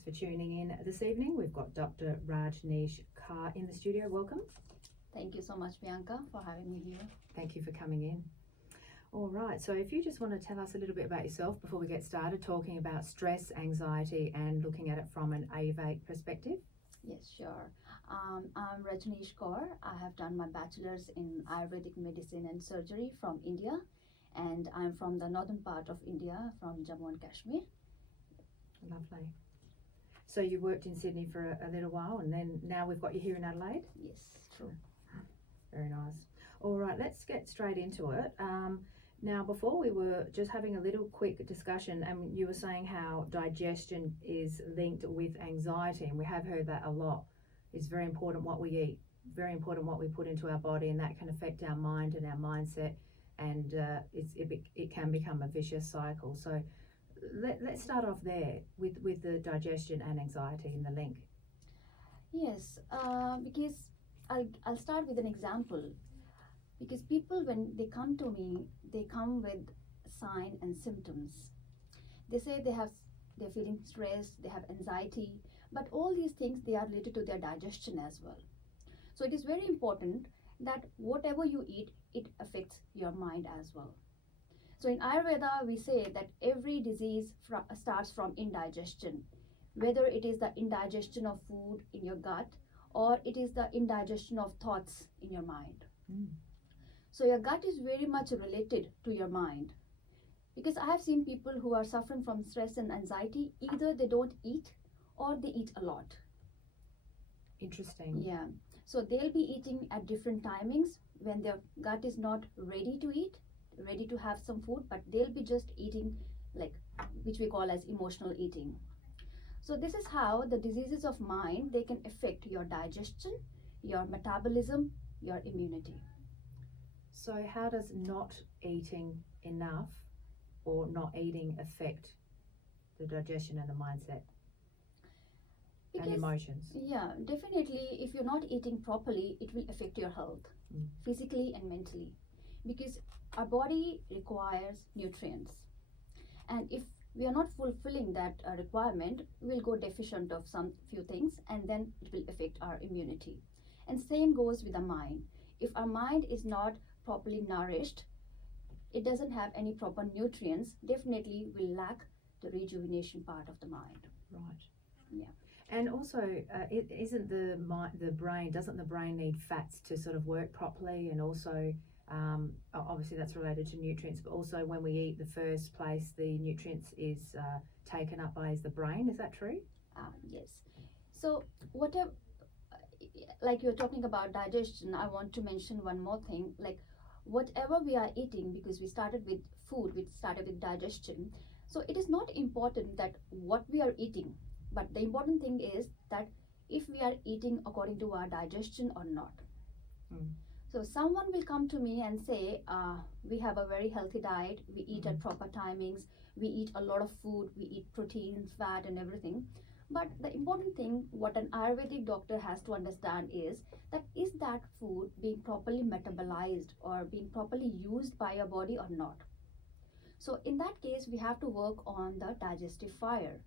Thanks for tuning in this evening. We've got Dr. Rajneesh Kour in the studio. Welcome. Thank you so much, Bianca, for having me here. Thank you for coming in. All right, so if you just want to tell us a little bit about yourself before we get started talking about stress, anxiety, and looking at it from an Ayurvedic perspective. Yes, sure. I'm Rajneesh Kour. I have done my bachelor's in Ayurvedic medicine and surgery from India, and I'm from the northern part of India, from Jammu and Kashmir. Lovely. So you worked in Sydney for a little while, and then now we've got you here in Adelaide? Yes, true. Very nice. All right, let's get straight into it. Now, before we were just having a little quick discussion, and you were saying how digestion is linked with anxiety, and we have heard that a lot. It's very important what we eat, very important what we put into our body, and that can affect our mind and our mindset, and it can become a vicious cycle. So let's start off there with the digestion and anxiety and the link. Yes, because I'll start with an example. Because people, when they come to me, they come with sign and symptoms. They say they're feeling stressed, they have anxiety, but all these things, they are related to their digestion as well. So it is very important that whatever you eat, it affects your mind as well. So in Ayurveda, we say that every disease starts from indigestion, whether it is the indigestion of food in your gut or it is the indigestion of thoughts in your mind. So your gut is very much related to your mind, because I have seen people who are suffering from stress and anxiety, either they don't eat or they eat a lot. Interesting. Yeah. So they'll be eating at different timings when their gut is not ready to eat, ready to have some food, but they'll be just eating, like, which we call as emotional eating. So this is how the diseases of mind, they can affect your digestion, your metabolism, your immunity. So how does not eating enough or not eating affect the digestion and the mindset and emotions? Yeah, definitely, if you're not eating properly, it will affect your health, physically and mentally, because our body requires nutrients. And if we are not fulfilling that requirement, we'll go deficient of some few things, and then it will affect our immunity. And same goes with the mind. If our mind is not properly nourished, it doesn't have any proper nutrients, definitely will lack the rejuvenation part of the mind. Right. Yeah. And also, doesn't the brain need fats to sort of work properly? And also, obviously that's related to nutrients, but also when we eat, the first place the nutrients is taken up by is the brain. Is that true? Yes. So whatever, like you're talking about digestion, I want to mention one more thing. Like, whatever we are eating, because we started with food, we started with digestion. So it is not important that what we are eating, but the important thing is that if we are eating according to our digestion or not. So someone will come to me and say, we have a very healthy diet, we eat at proper timings, we eat a lot of food, we eat proteins, fat and everything. But the important thing, what an Ayurvedic doctor has to understand is that food being properly metabolized or being properly used by your body or not. So in that case, we have to work on the digestive fire.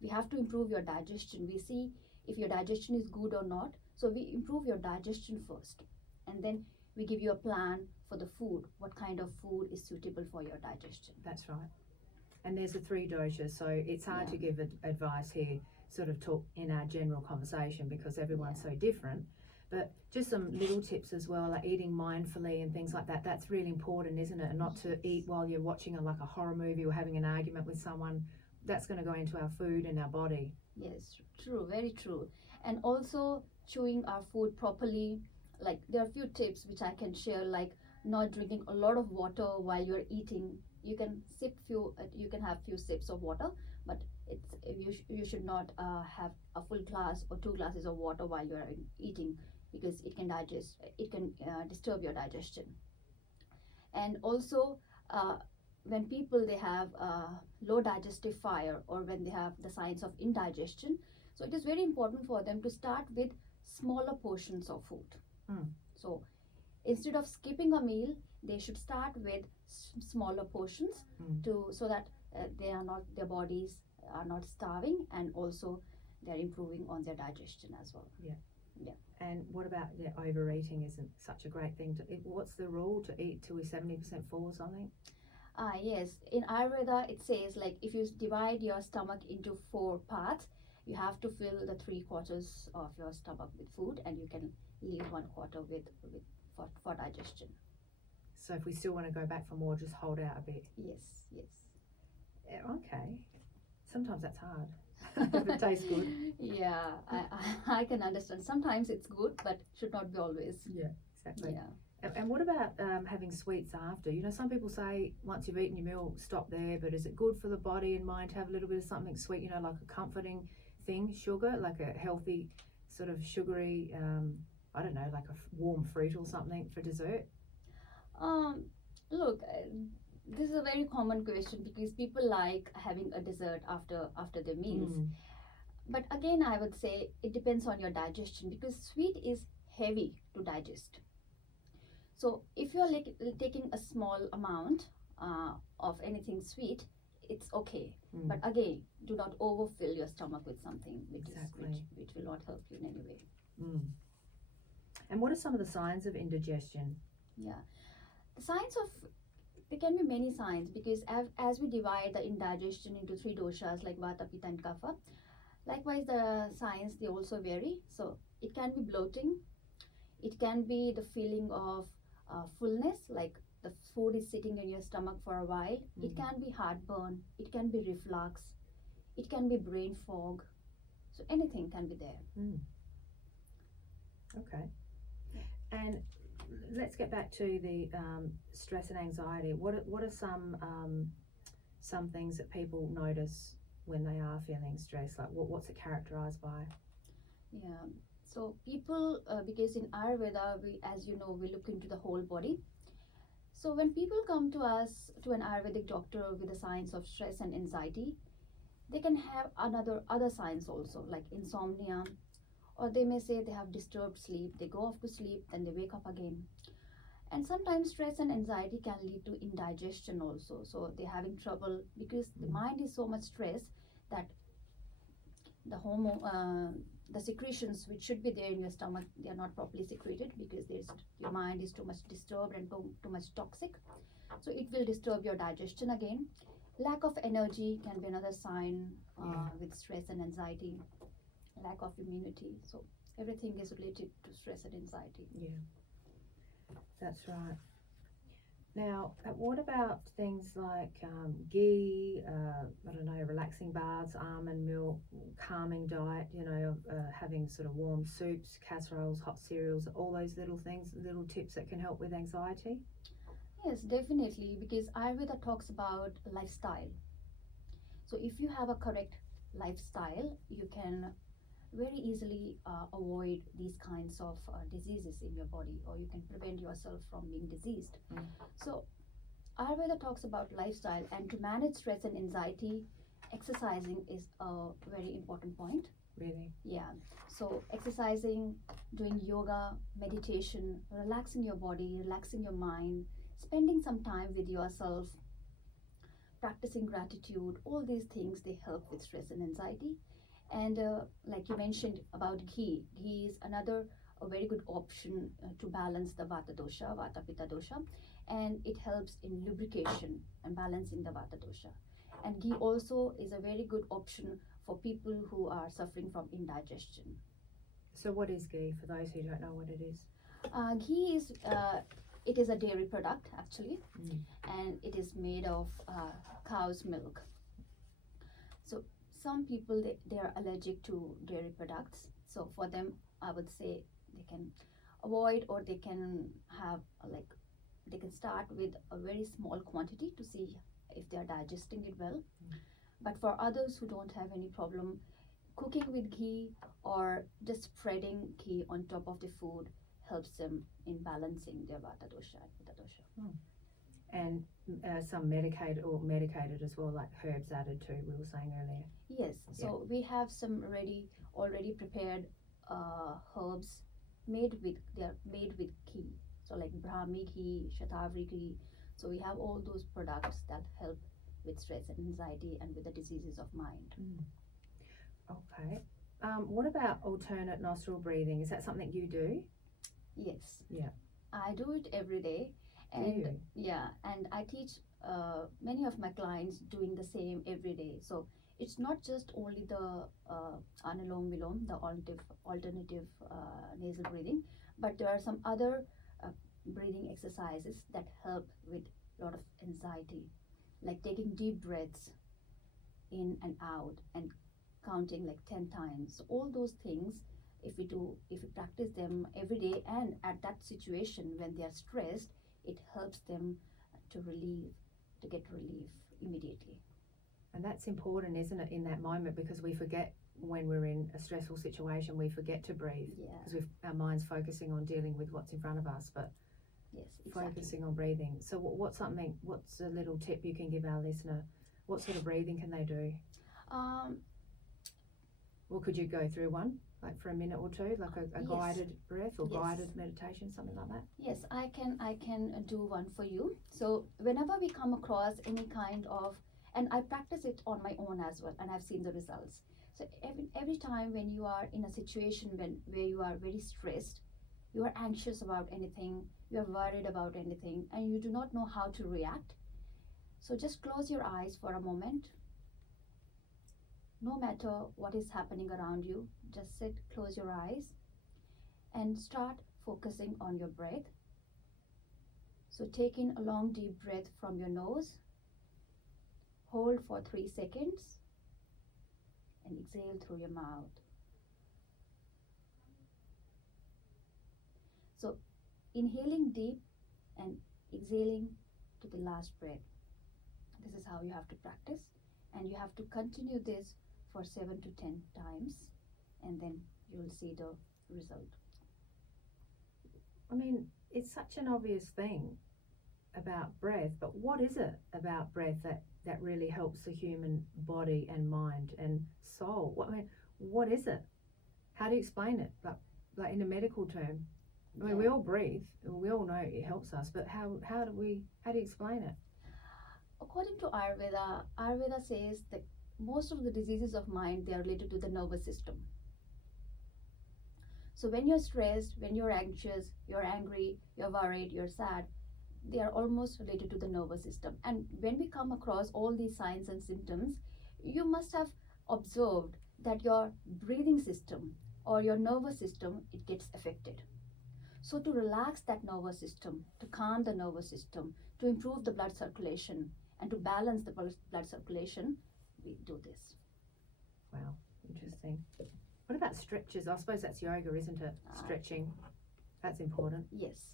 We have to improve your digestion. We see if your digestion is good or not. So we improve your digestion first. And then we give you a plan for the food, what kind of food is suitable for your digestion. That's right. And there's the 3 doshas, so it's hard to give advice here, sort of talk in our general conversation, because everyone's so different. But just some little tips as well, like eating mindfully and things like that. That's really important, isn't it? And not to eat while you're watching like a horror movie or having an argument with someone. That's going to go into our food and our body. Yes, true, very true. And also chewing our food properly. Like, there are a few tips which I can share, like not drinking a lot of water while you're eating. You can have few sips of water, but you should not have a full glass or 2 glasses of water while you're eating, because it can disturb your digestion. And also, when people they have low digestive fire, or when they have the signs of indigestion, so it is very important for them to start with smaller portions of food. So instead of skipping a meal, they should start with smaller portions so that their bodies are not starving, and also they're improving on their digestion as well. And what about overeating? Isn't such a great thing what's the rule, to eat till we're 70% full or something? Yes, in Ayurveda it says, like, if you divide your stomach into 4 parts, you have to fill the 3/4 of your stomach with food, and you can leave 1/4 with for digestion. So if we still want to go back for more, just hold out a bit. Yes. Okay. Sometimes that's hard. If it tastes good. Yeah, I can understand. Sometimes it's good, but should not be always. Yeah, exactly. Yeah. And what about having sweets after? You know, some people say once you've eaten your meal, stop there, but is it good for the body and mind to have a little bit of something sweet, you know, like a comforting thing, sugar, like a healthy sort of sugary, I don't know, like a warm fruit or something for dessert? Look, this is a very common question because people like having a dessert after their meals. But again, I would say it depends on your digestion, because sweet is heavy to digest. So if you're like taking a small amount of anything sweet, it's okay. But again, do not overfill your stomach with something which will not help you in any way. And what are some of the signs of indigestion? Yeah, the signs of, there can be many signs, because as we divide the indigestion into 3 doshas like Vata, Pitta and Kapha, likewise the signs, they also vary. So it can be bloating, it can be the feeling of fullness, like the food is sitting in your stomach for a while. It can be heartburn, it can be reflux, it can be brain fog. So anything can be there. Okay. And let's get back to the stress and anxiety. What are some things that people notice when they are feeling stressed? Like what's it characterized by? Yeah. So people, because in Ayurveda, we, as you know, we look into the whole body. So when people come to us, to an Ayurvedic doctor with the signs of stress and anxiety, they can have other signs also, like insomnia, or they may say they have disturbed sleep. They go off to sleep, then they wake up again. And sometimes stress and anxiety can lead to indigestion also. So they're having trouble because the mind is so much stressed that the hormone, the secretions which should be there in your stomach, they are not properly secreted because your mind is too much disturbed and too much toxic. So it will disturb your digestion again. Lack of energy can be another sign with stress and anxiety. Lack of immunity. So everything is related to stress and anxiety. Yeah, that's right. Now, what about things like ghee, I don't know, relaxing baths, almond milk, calming diet, you know, having sort of warm soups, casseroles, hot cereals, all those little things, little tips that can help with anxiety? Yes, definitely, because Ayurveda talks about lifestyle. So if you have a correct lifestyle, you can very easily avoid these kinds of diseases in your body, or you can prevent yourself from being diseased. So Ayurveda talks about lifestyle, and to manage stress and anxiety, exercising is a very important point. Really? Yeah. So exercising, doing yoga, meditation, relaxing your body, relaxing your mind, spending some time with yourself, practicing gratitude, all these things, they help with stress and anxiety. And like you mentioned about ghee is another a very good option to balance the Vata dosha, Vata Pitta dosha, and it helps in lubrication and balancing the Vata dosha. And ghee also is a very good option for people who are suffering from indigestion. So what is ghee, for those who don't know what it is? Ghee is it is a dairy product actually, and it is made of cow's milk. So some people, they are allergic to dairy products, so for them I would say they can avoid, or they can have they can start with a very small quantity to see if they are digesting it well. But for others who don't have any problem, cooking with ghee or just spreading ghee on top of the food helps them in balancing their Vata dosha and Pitta dosha. And some medicated as well, like herbs added too, we were saying earlier. Yes, so we have some already prepared herbs made with ghee. So like Brahmi ghee, Shatavari ghee. So we have all those products that help with stress and anxiety and with the diseases of mind. Okay. What about alternate nostril breathing? Is that something you do? Yes. Yeah. I do it every day. Do And you? yeah, and I teach many of my clients doing the same every day. So it's not just only the anulom vilom, the alternative nasal breathing, but there are some other breathing exercises that help with a lot of anxiety, like taking deep breaths in and out and counting like 10 times. So all those things, if we practice them every day and at that situation when they are stressed, it helps them to get relief immediately. And that's important, isn't it, in that moment, because we forget when we're in a stressful situation, we forget to breathe Yeah. because our mind's focusing on dealing with what's in front of us, but Yes, exactly. focusing on breathing. So what's a little tip you can give our listener? What sort of breathing can they do? Or could you go through one, like for a minute or two, like a Yes. guided breath or Yes. guided meditation, something like that? Yes, I can do one for you. So whenever we come across any kind of, and I practice it on my own as well, and I've seen the results. So every time when you are in a situation where you are very stressed, you are anxious about anything, you are worried about anything, and you do not know how to react. So just close your eyes for a moment. No matter what is happening around you, just sit, close your eyes, and start focusing on your breath. So take in a long deep breath from your nose, hold for 3 seconds, and exhale through your mouth. So inhaling deep and exhaling to the last breath. This is how you have to practice, and you have to continue this for 7 to 10 times, and then you will see the result. I mean, it's such an obvious thing about breath, but what is it about breath that really helps the human body and mind and soul? What is it? How do you explain it? Like in a medical term? I mean, we all breathe, we all know it helps us, but how do you explain it? According to Ayurveda says that most of the diseases of mind, they are related to the nervous system. So when you're stressed, when you're anxious, you're angry, you're worried, you're sad, they are almost related to the nervous system. And when we come across all these signs and symptoms, you must have observed that your breathing system or your nervous system, it gets affected. So to relax that nervous system, to calm the nervous system, to improve the blood circulation, and to balance the blood circulation, we do this. Wow, interesting. What about stretches? I suppose that's yoga, isn't it? Stretching. That's important. Yes.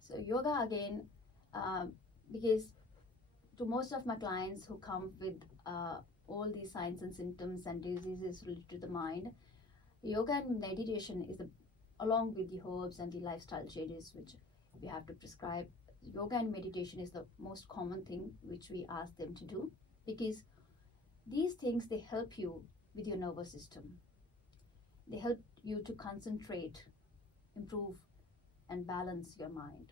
So yoga again, because to most of my clients who come with all these signs and symptoms and diseases related to the mind, yoga and meditation is along with the herbs and the lifestyle changes which we have to prescribe. Yoga and meditation is the most common thing which we ask them to do, because these things, they help you with your nervous system. They help you to concentrate, improve, and balance your mind.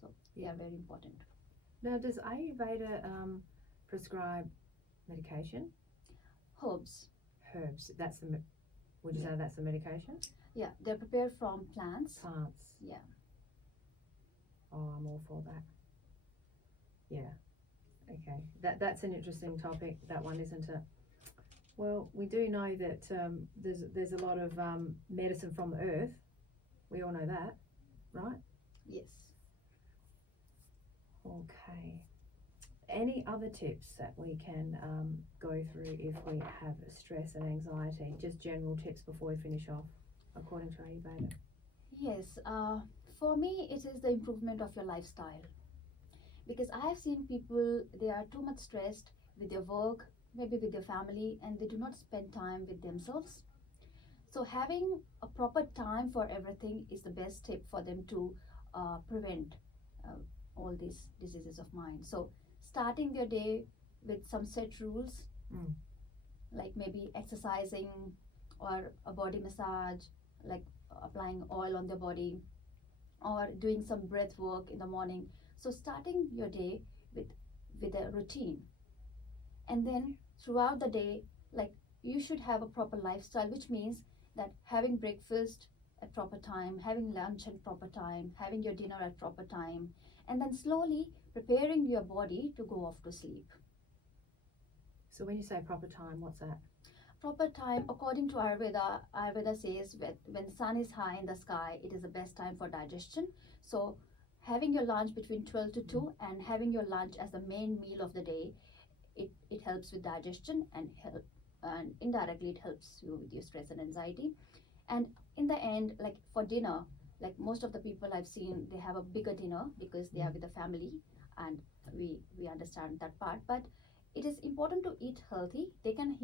So they are very important. Now, does Ayurveda prescribe medication? Herbs. Herbs. Would you say that's the medication? Yeah, they're prepared from plants. Plants. Yeah. Oh, I'm all for that. Yeah. Okay. That's an interesting topic, that one, isn't it? Well, we do know that there's a lot of medicine from the earth. We all know that, right? Yes. Okay. Any other tips that we can go through if we have stress and anxiety? Just general tips before we finish off, according to Ayurveda. Yes. For me, it is the improvement of your lifestyle. Because I have seen people, they are too much stressed with their work, maybe with their family, and they do not spend time with themselves. So having a proper time for everything is the best tip for them to prevent all these diseases of mind. So starting their day with some set rules, like maybe exercising or a body massage, like applying oil on their body, or doing some breath work in the morning. So starting your day with with a routine. And then throughout the day, like you should have a proper lifestyle, which means that having breakfast at proper time, having lunch at proper time, having your dinner at proper time, and then slowly preparing your body to go off to sleep. So when you say proper time, what's that? Proper time, according to Ayurveda says when sun is high in the sky, it is the best time for digestion. So having your lunch between 12 to 2 and having your lunch as the main meal of the day, it helps with digestion and indirectly it helps you with your stress and anxiety. And in the end, like for dinner, like most of the people I've seen, they have a bigger dinner because they are with the family, and we understand that part. But it is important to eat healthy. They can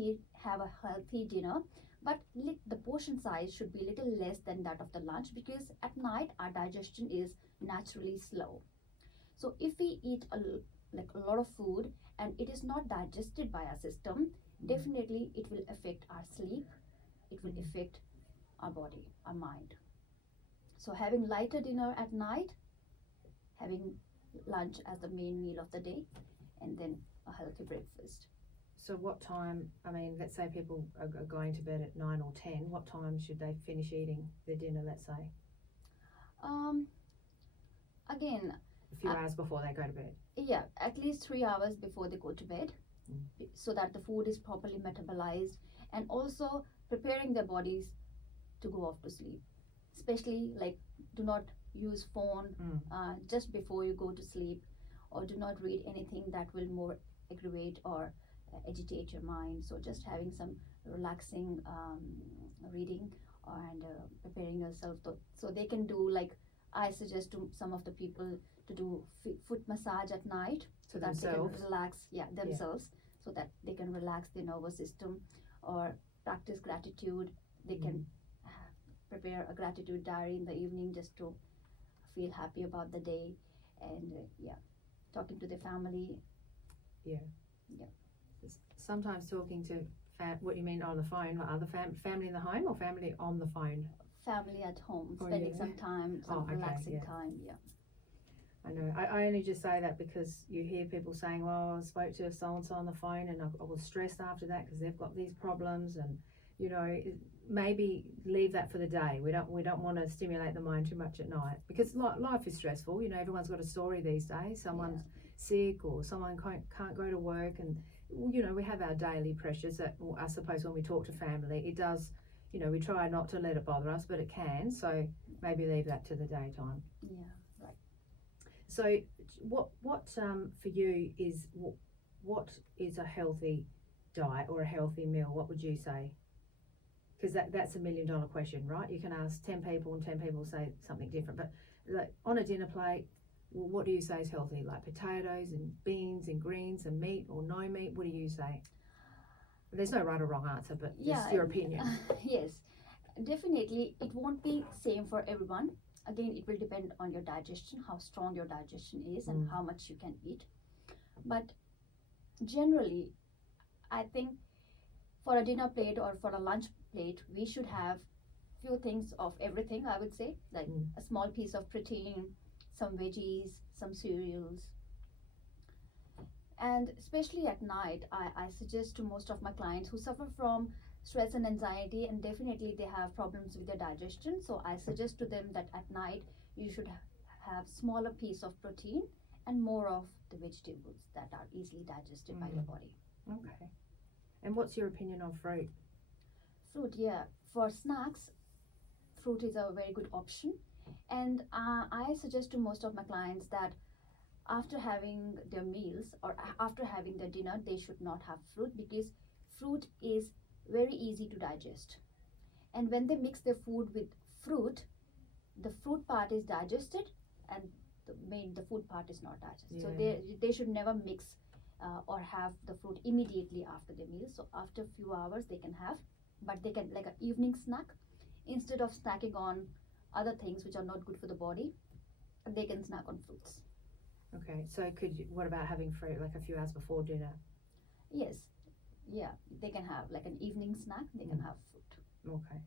have a healthy dinner, but the portion size should be a little less than that of the lunch, because at night our digestion is naturally slow. So if we eat a lot of food and it is not digested by our system, definitely it will affect our sleep, it will affect our body, our mind. So having lighter dinner at night, having lunch as the main meal of the day, and then a healthy breakfast. So what time, I mean, let's say people are going to bed at 9 or 10, what time should they finish eating their dinner, let's say? Again, a few hours before they go to bed? Yeah, at least 3 hours before they go to bed, so that the food is properly metabolized, and also preparing their bodies to go off to sleep. Especially like, do not use phone just before you go to sleep, or do not read anything that will more aggravate or agitate your mind. So just having some relaxing reading and preparing yourself so they can do, like I suggest to some of the people to do foot massage at night, so that they can relax themselves, so that they can relax their nervous system, or practice gratitude. They can prepare a gratitude diary in the evening just to feel happy about the day, and talking to the family. Sometimes talking to what you mean on the phone, like other family in the home, or family on the phone? Family at home, spending some time, relaxing time. I know. I only just say that because you hear people saying, well, I spoke to so-and-so on the phone and I was stressed after that because they've got these problems, and maybe leave that for the day. We don't want to stimulate the mind too much at night, because life is stressful. Everyone's got a story these days. Someone's sick, or someone can't go to work, and we have our daily pressures that, I suppose, when we talk to family, it does, we try not to let it bother us, but it can. So maybe leave that to the daytime. Right. So what for you is, what is a healthy diet or a healthy meal? What would you say? Because that's $1 million question, right? You can ask 10 people and 10 people say something different. But like, on a dinner plate, what do you say is healthy? Like potatoes and beans and greens and meat, or no meat? What do you say? There's no right or wrong answer, but just your opinion. Yes, definitely it won't be same for everyone. Again, it will depend on your digestion, how strong your digestion is, and how much you can eat. But generally, I think for a dinner plate or for a lunch plate, we should have few things of everything, I would say, like a small piece of protein, some veggies, some cereals. And especially at night, I suggest to most of my clients who suffer from stress and anxiety, and definitely they have problems with their digestion, so I suggest to them that at night you should have smaller piece of protein and more of the vegetables that are easily digested by your body. Okay. And what's your opinion on fruit? Fruit, for snacks, fruit is a very good option, and I suggest to most of my clients that after having their meals or after having their dinner, they should not have fruit, because fruit is very easy to digest, and when they mix their food with fruit, the fruit part is digested and the food part is not digested. So they should never mix or have the fruit immediately after the meal. So after a few hours they can have, but they can, like an evening snack, instead of snacking on other things which are not good for the body, they can snack on fruits. Okay, so what about having fruit like a few hours before dinner? Yes, they can have like an evening snack, they can have fruit. Okay,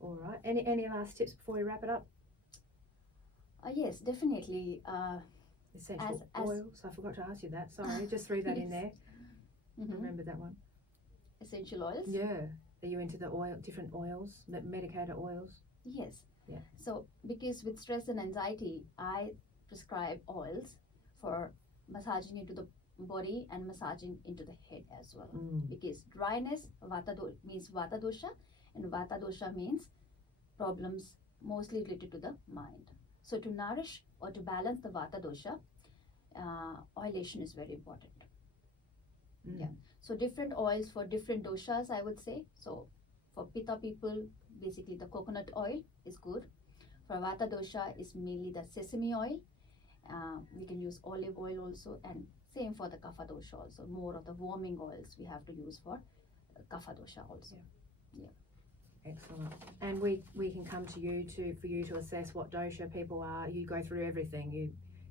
all right. Any last tips before we wrap it up? Yes, definitely. Essential as oils. I forgot to ask you that. Sorry, just threw that in there. Remember that one. essential oils. Yeah. Are you into the different oils, medicated oils? Yes. Yeah. So because with stress and anxiety, I prescribe oils for massaging into the body and massaging into the head as well. Because dryness means vata dosha, and vata dosha means problems mostly related to the mind. So to nourish or to balance the vata dosha, oilation is very important. Yeah. So different oils for different doshas, I would say. So for pitta people, basically the coconut oil is good. For vata dosha is mainly the sesame oil. We can use olive oil also, and same for the kapha dosha also. More of the warming oils we have to use for kapha dosha also. Yeah. Excellent. And we can come to you for you to assess what dosha people are. You go through everything.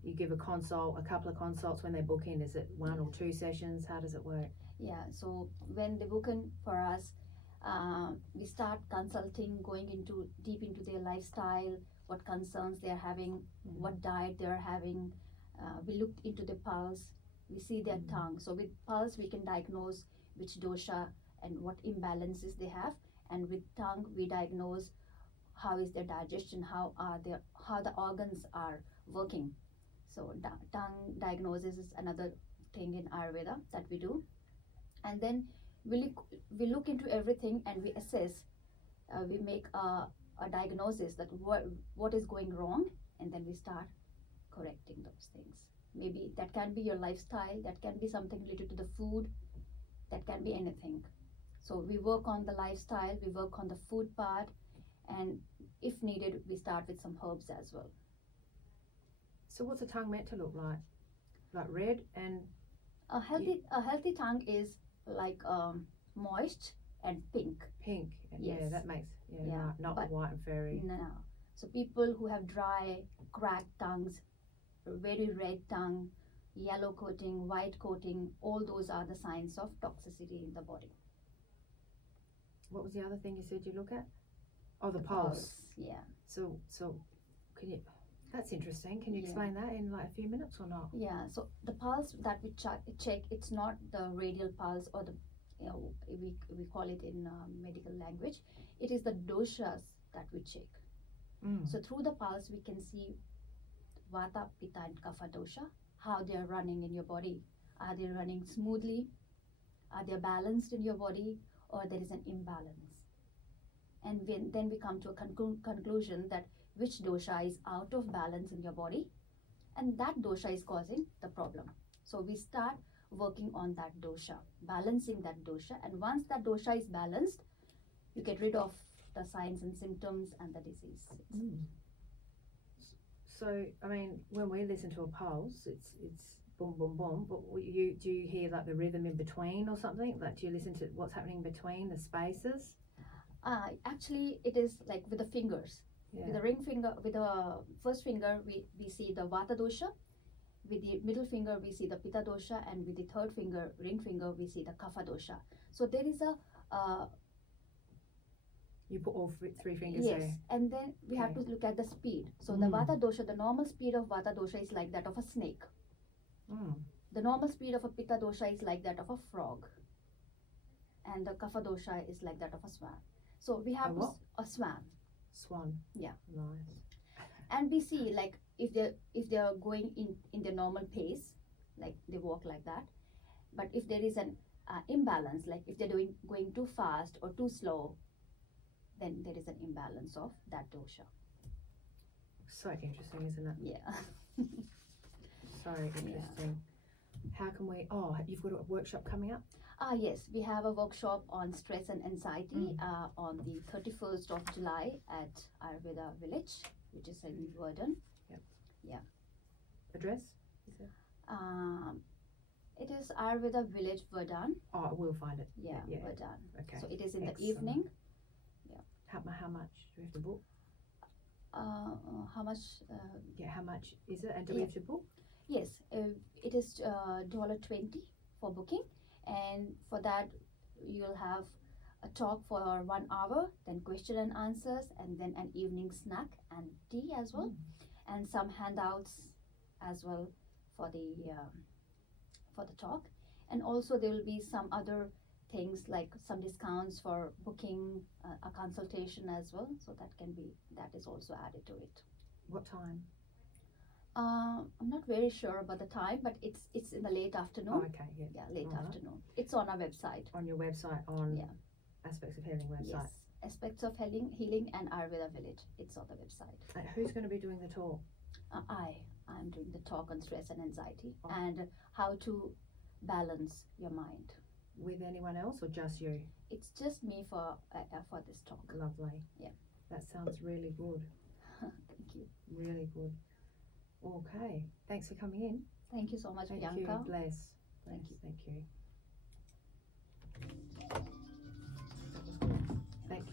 You give a couple of consults when they book in. Is it 1 or 2 sessions? How does it work? Yeah. So when they book in for us, we start consulting, going deep into their lifestyle, what concerns they are having, what diet they are having. We look into the pulse. We see their tongue. So with pulse, we can diagnose which dosha and what imbalances they have. And with tongue, we diagnose how is their digestion, how the organs are working. So tongue diagnosis is another thing in Ayurveda that we do. And then we look into everything and we assess. We make a diagnosis that what is going wrong, and then we start correcting those things. Maybe that can be your lifestyle, that can be something related to the food, that can be anything. So we work on the lifestyle, we work on the food part, and if needed, we start with some herbs as well. So what's a tongue meant to look like? Like red and... A healthy tongue is like moist and pink. Pink. Yes. Yeah, that makes... Yeah, Yeah, not but white and furry. No. So people who have dry, cracked tongues, very red tongue, yellow coating, white coating, all those are the signs of toxicity in the body. What was the other thing you said you look at? Oh, the pulse. Yeah. So can you... That's interesting. Can you explain that in like a few minutes or not? Yeah. So the pulse that we check, it's not the radial pulse or the, we call it in medical language. It is the doshas that we check. So through the pulse, we can see vata, pitta, and kapha dosha, how they are running in your body. Are they running smoothly? Are they balanced in your body, or there is an imbalance? And then we come to a conclusion that which dosha is out of balance in your body, and that dosha is causing the problem. So we start working on that dosha, balancing that dosha, and once that dosha is balanced, you get rid of the signs and symptoms and the disease. So, I mean, when we listen to a pulse, it's boom, boom, boom, but do you hear like the rhythm in between or something? Like, do you listen to what's happening between the spaces? Actually, it is like with the fingers. Yeah. With the ring finger, with the first finger, we see the vata dosha. With the middle finger, we see the pitta dosha, and with the third finger, ring finger, we see the kapha dosha. So there is a you put all 3 fingers yes, there. and then we have to look at the speed. So the vata dosha, the normal speed of vata dosha is like that of a snake. The normal speed of a pitta dosha is like that of a frog, and the kapha dosha is like that of a swan. So we have a swan. Swan. Yeah. Nice. And we see like if they are going in their normal pace, like they walk like that. But if there is an imbalance, like if they're going too fast or too slow, then there is an imbalance of that dosha. So interesting, isn't it? Yeah. So interesting. How can we... Oh, you've got a workshop coming up? Yes, we have a workshop on stress and anxiety on the 31st of July at Ayurveda Village, which is in Verdun. Yep. Yeah. Address? Is it? It is Ayurveda Village, Verdun. Oh, we'll find it. Yeah, Yeah. Verdun. Okay. So it is in Excellent. the evening. How much do we have to book? How much? Yeah, how much is it? And do we have to book? Yes, it is $20 for booking, and for that you'll have a talk for 1 hour, then question and answers, and then an evening snack and tea as well, and some handouts as well for the talk. And also there will be some other things like some discounts for booking a consultation as well. So that is also added to it. What time? I'm not very sure about the time, but it's in the late afternoon. Oh, okay, yeah. Yeah, late All right. afternoon. It's on our website. On your website, on Yeah. Aspects of Healing website. Yes, Aspects of Healing and Ayurveda Village. It's on the website. Who's going to be doing the talk? I'm doing the talk on stress and anxiety Oh. and how to balance your mind. With anyone else or just you? It's just me for this talk. Lovely. Yeah. That sounds really good. Thank you. Really good. Okay. Thanks for coming in. Thank you so much, Thank Bianca. you. Bless. Thank you. Thank you.